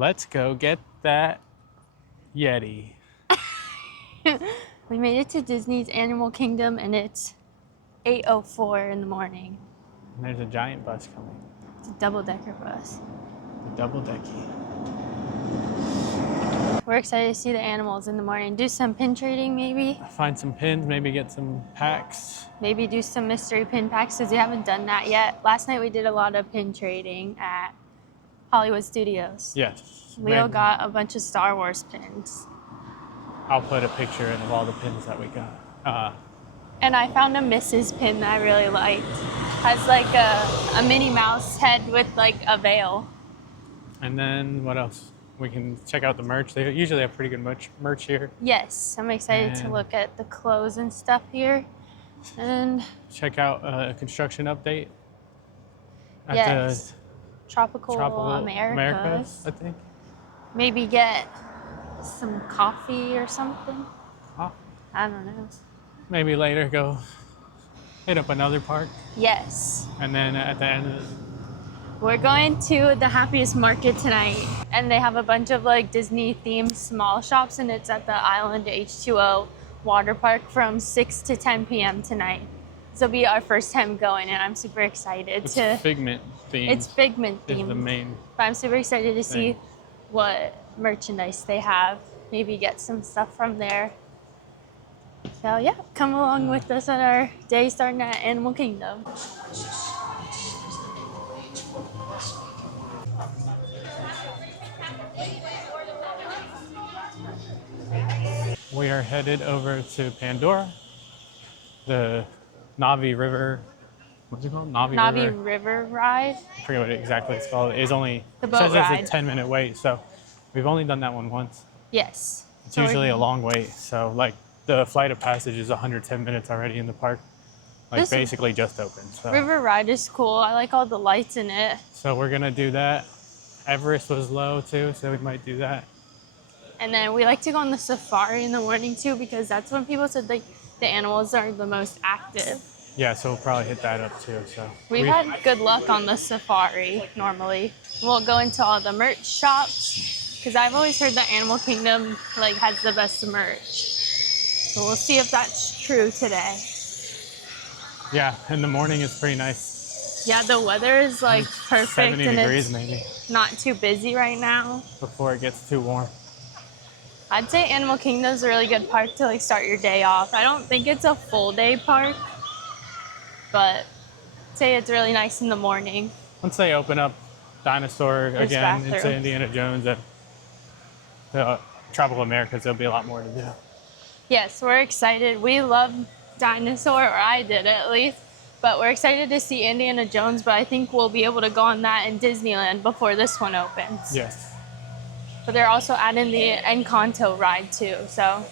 Let's go get that Yeti. We made it to Disney's Animal Kingdom and it's 8:04 in the morning. And there's a giant bus coming. It's a double-decker bus. The double-decky. We're excited to see the animals in the morning. Do some pin trading maybe. Find some pins, maybe get some packs. Maybe do some mystery pin packs because we haven't done that yet. Last night we did a lot of pin trading at Hollywood Studios. Yes. Leo got a bunch of Star Wars pins. I'll put a picture in of all the pins that we got. And I found a Mrs. pin that I really liked. Has like a Minnie Mouse head with like a veil. And then what else? We can check out the merch. They usually have pretty good merch here. Yes, I'm excited to look at the clothes and stuff here. And check out a construction update at yes. the Tropical Americas, I think. Maybe get some coffee or something. Coffee? I don't know. Maybe later go hit up another park. Yes. And then at the end of the... We're going to the Happiest Market tonight, and they have a bunch of like Disney themed small shops, and it's at the Island H2O water park from 6 to 10 p.m. tonight. This will be our first time going, and I'm super excited It's Figment themed. It's Figment themed. Is the main. But I'm super excited to see what merchandise they have. Maybe get some stuff from there. So yeah, come along with us on our day starting at Animal Kingdom. We are headed over to Pandora, the Navi River. What's it called? Navi River ride. I forget what exactly it's called. It's only the boat says ride. It's a 10-minute wait, so we've only done that one once. Yes. It's usually a long wait, so like the flight of passage is 110 minutes already in the park. Like This basically just opened. So. River ride is cool. I like all the lights in it. So we're gonna do that. Everest was low too, so we might do that. And then we like to go on the safari in the morning too, because that's when people said like the animals are the most active. Yeah, so we'll probably hit that up too. So We've had good luck on the safari normally. We'll go into all the merch shops because I've always heard that Animal Kingdom like has the best merch. So we'll see if that's true today. Yeah, in the morning it's pretty nice. Yeah, the weather is like perfect 70 and degrees it's maybe. not too busy right now. Before it gets too warm. I'd say Animal Kingdom's a really good park to like start your day off. I don't think it's a full day park, but I'd say it's really nice in the morning. Once they open up Dinosaur again into Indiana Jones and the Tropical Americas, there'll be a lot more to do. Yes, we're excited. We love Dinosaur, or I did at least, but we're excited to see Indiana Jones, but I think we'll be able to go on that in Disneyland before this one opens. Yes. But they're also adding the Encanto ride too, so.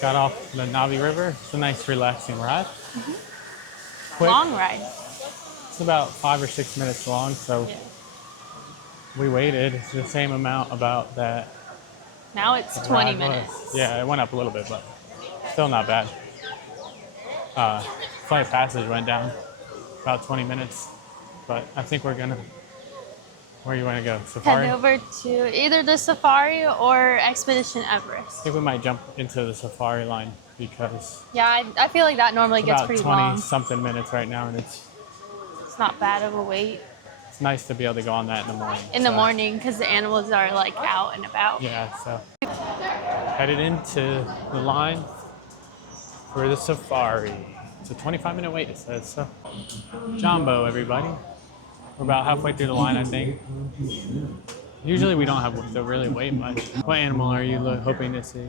just got off the Navi River. It's a nice, relaxing ride. Quick. Long ride. It's about 5 or 6 minutes long, so Yeah. we waited. It's the same amount about that. Now it's the 20 ride minutes. was. Yeah, it went up a little bit, but still not bad. Flight of Passage went down about 20 minutes, but I think we're gonna. Where you want to go? Safari? Head over to either the Safari or Expedition I Everest. think we might jump into the Safari line because Yeah, I feel like that normally it's gets about pretty 20 long. something minutes right now, and it's Not bad of a wait nice to be able to go on that in the morning. in the morning because the animals are like out and about. Yeah, so headed into the line for the Safari. It's a 25-minute wait, it says. So, Jumbo, everybody. We're about halfway through the line, I think. Usually we don't have to really wait much. What animal are you hoping to see?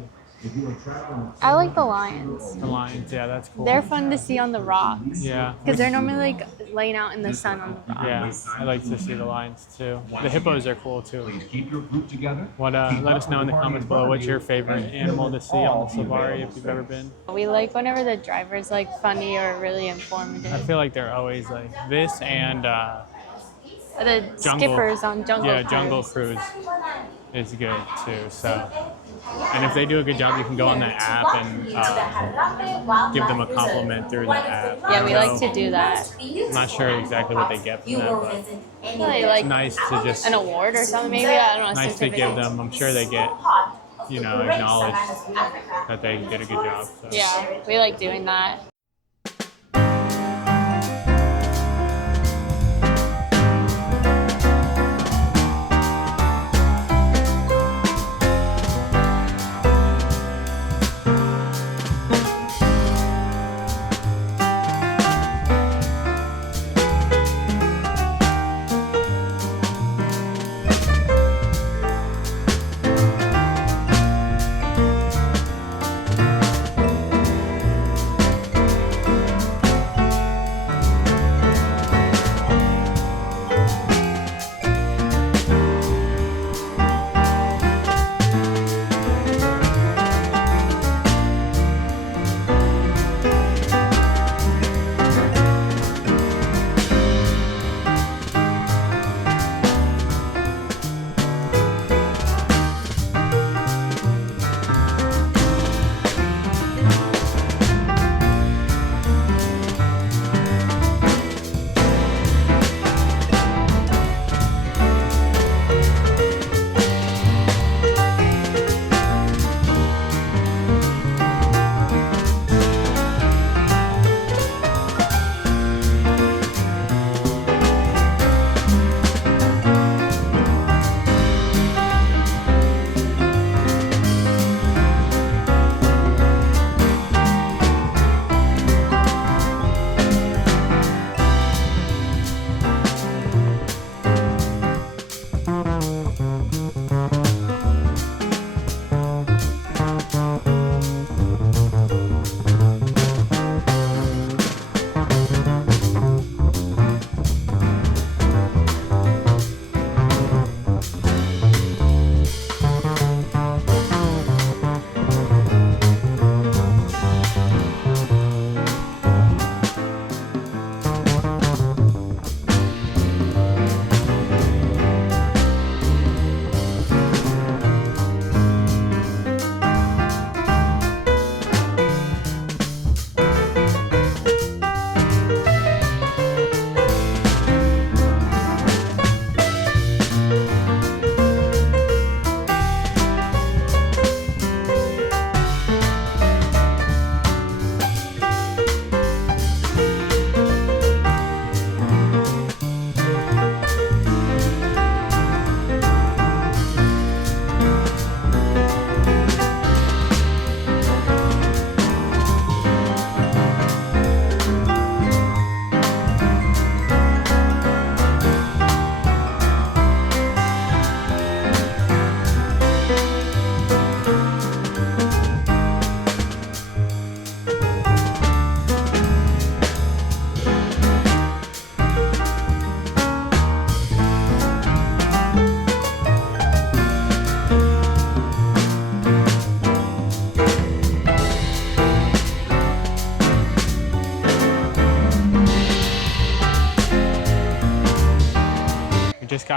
I like the lions. The lions, yeah, that's cool. They're fun to see on the rocks. Yeah. Because they're normally like laying out in the sun on the rocks. Yeah, I like to see the lions too. The hippos are cool too. Please keep your group together. Let us know in the comments below what's your favorite animal to see on the safari if you've ever been. We like whenever the driver's like funny or really I informative. feel like they're always like this and The skippers on Jungle yeah, Cruise. Jungle Cruise is good too. So, and if they do a good job, you can go on the app and give them a compliment through the app. Yeah, we like to do that. I'm not sure exactly what they get from that, but Really, like nice to just an award or something maybe. I don't know. nice to give them. I'm sure they get acknowledged that they did a good job. So. Yeah, we like doing that.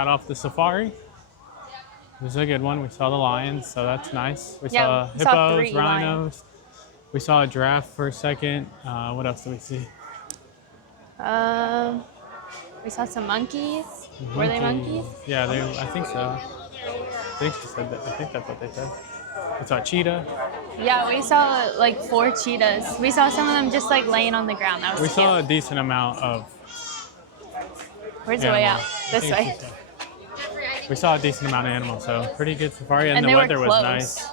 got off the safari. It was a good one. We saw the lions, so that's nice. We saw we saw hippos, 3 lions. rhinos. We saw a giraffe for a second. What else did we see? We saw some monkeys. Were they monkeys? Yeah, I think so. I think she said that. I think that's what they said. We saw a cheetah. Yeah, we saw like 4 cheetahs. We saw some of them just like laying on the ground. That was We cute. saw a decent amount of Where's the way out? animals. This way. We saw a decent amount of animals, so pretty good safari, and the they were weather was close. nice.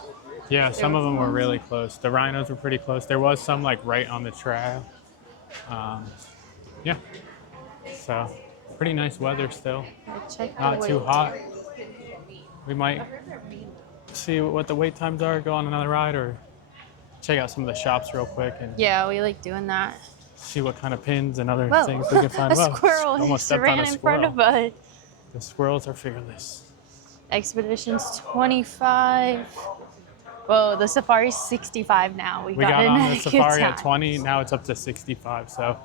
Yeah, some of them were really close. The rhinos were pretty close. There was some like right on the trail. Yeah, so pretty nice weather still. Check the Not too wait. hot. We might see what the wait times are, go on another ride, or check out some of the shops real quick and Yeah, we like doing that. see what kind of pins and other Whoa, things we can find. a Whoa, squirrel almost just stepped ran on a in front squirrel. of us. The squirrels are fearless. Expedition's 25. Whoa, the safari's 65 now. We We got in on at the a good safari at time. 20, now it's up to 65, so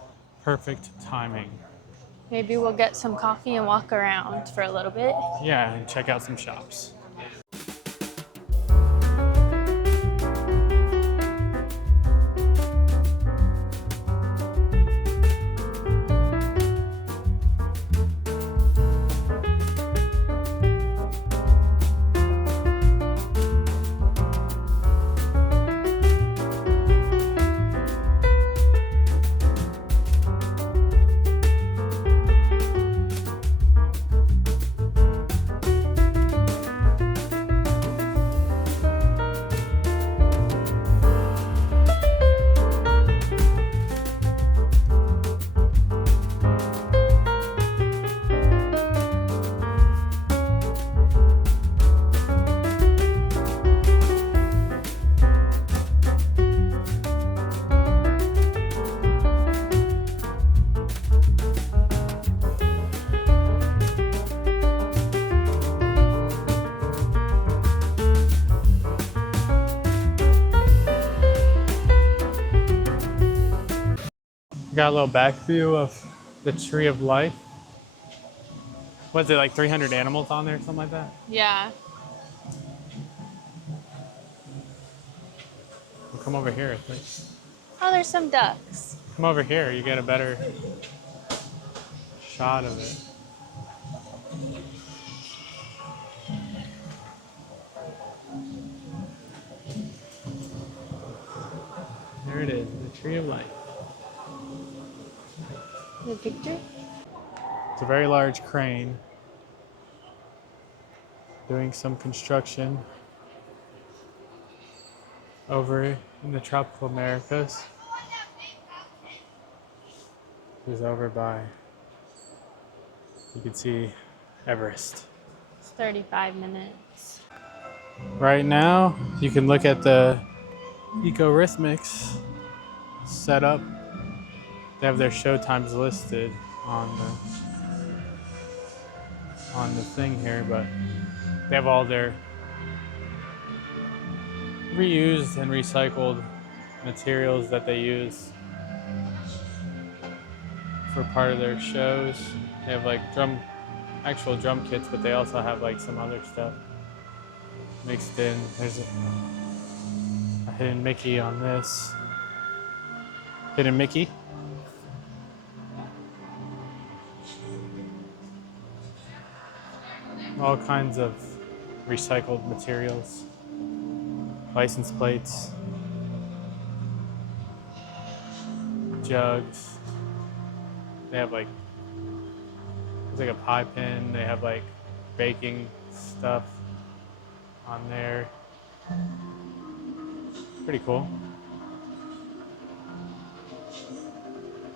perfect timing. Maybe we'll get some coffee and walk around for a little bit. Yeah, and check out some shops. Got a little back view of the Tree of Life. Was it like 300 animals on there or something like that? Yeah. We'll come over here, I think. Oh, there's some ducks. Come over here, you get a better shot of it. There it is, the Tree of Life. The picture? It's a very large crane doing some construction over in the tropical Americas. This is over by, you can see Everest. It's 35 minutes. Right now, you can look at the Eco-Rhythmics setup. They have their show times listed on the thing here, but they have all their reused and recycled materials that they use for part of their shows. They have like actual drum kits, but they also have like some other stuff mixed in. There's a hidden Mickey on this. Hidden Mickey. All kinds of recycled materials, license plates, jugs. They have like, it's like a pie tin. They have like baking stuff on there. Pretty cool.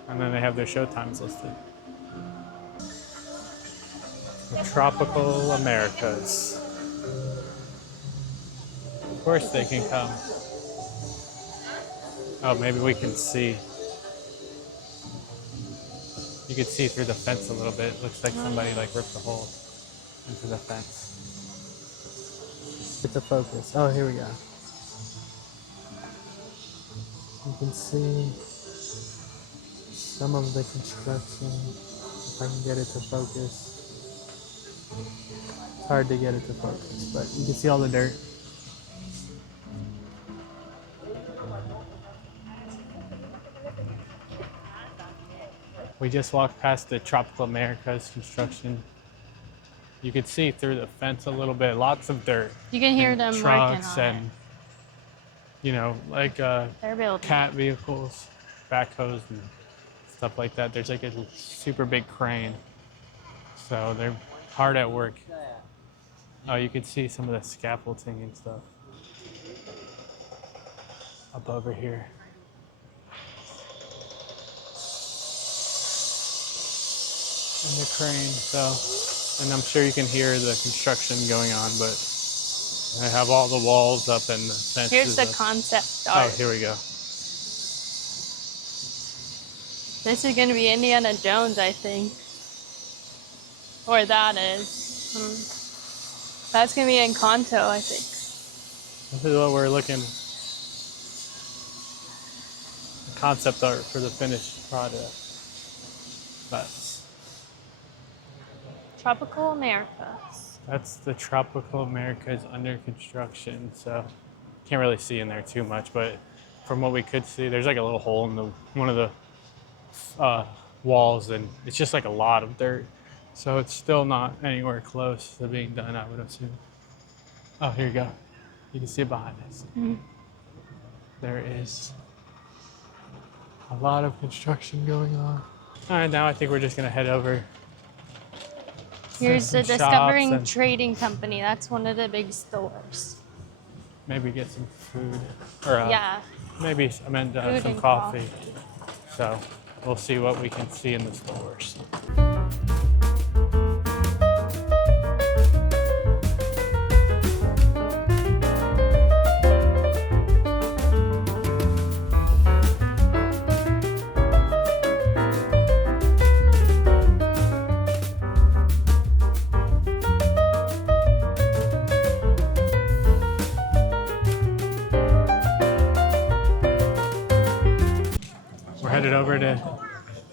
And then they have their show times listed. The tropical Americas. Of course they can come. Oh, maybe we can see. You can see through the fence a little bit. It looks like somebody like ripped a hole into the fence. Get the focus. Oh, here we go. You can see some of the construction, if I can get it to focus. It's hard to get it to focus, but you can see all the dirt. We just walked past the Tropical Americas construction. You could see through the fence a little bit, lots of dirt. You can hear And them working trucks on and, you know, like They're building. cat vehicles, backhoes, and stuff like that. There's like a super big crane. So they're hard at work. Oh, you could see some of the scaffolding and stuff up over here. And the crane, so, and I'm sure you can hear the construction going on, but I have all the walls up and the fences Here's the up. concept Oh, art. here we go. This is going to be Indiana Jones, I think. Or that is. That's going to be Encanto, I think. This is what we're looking, the concept art for the finished product. But Tropical Americas. that's the Tropical Americas under construction, so can't really see in there too much, but from what we could see, there's like a little hole in the one of the walls, and it's just like a lot of dirt. So it's still not anywhere close to being done, I would assume. Oh, here you go. You can see it behind us. There is a lot of construction going on. All right, now I think we're just gonna head over. Here's the some shops Discovering and Trading Company. That's one of the big stores. maybe get some food, or Yeah. maybe I meant Food some and coffee. So we'll see what we can see in the stores. We're headed over to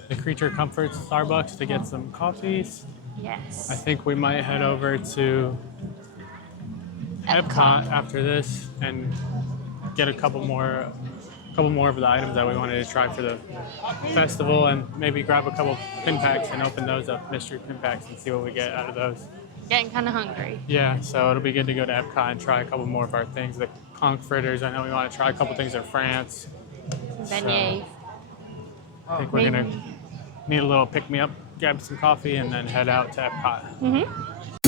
the Creature Comforts Starbucks to get some coffees. Yes. I think we might head over to EPCOT after this and get a couple more of the items that we wanted to try for the festival, and maybe grab a couple pin packs and open those up, mystery pin packs, and see what we get out of those. Getting kind of hungry. Yeah, so it'll be good to go to EPCOT and try a couple more of our things. The conch fritters, I know we want to try a couple things in France. Beignets. I think we're gonna need a little pick-me-up, grab some coffee, and then head out to EPCOT.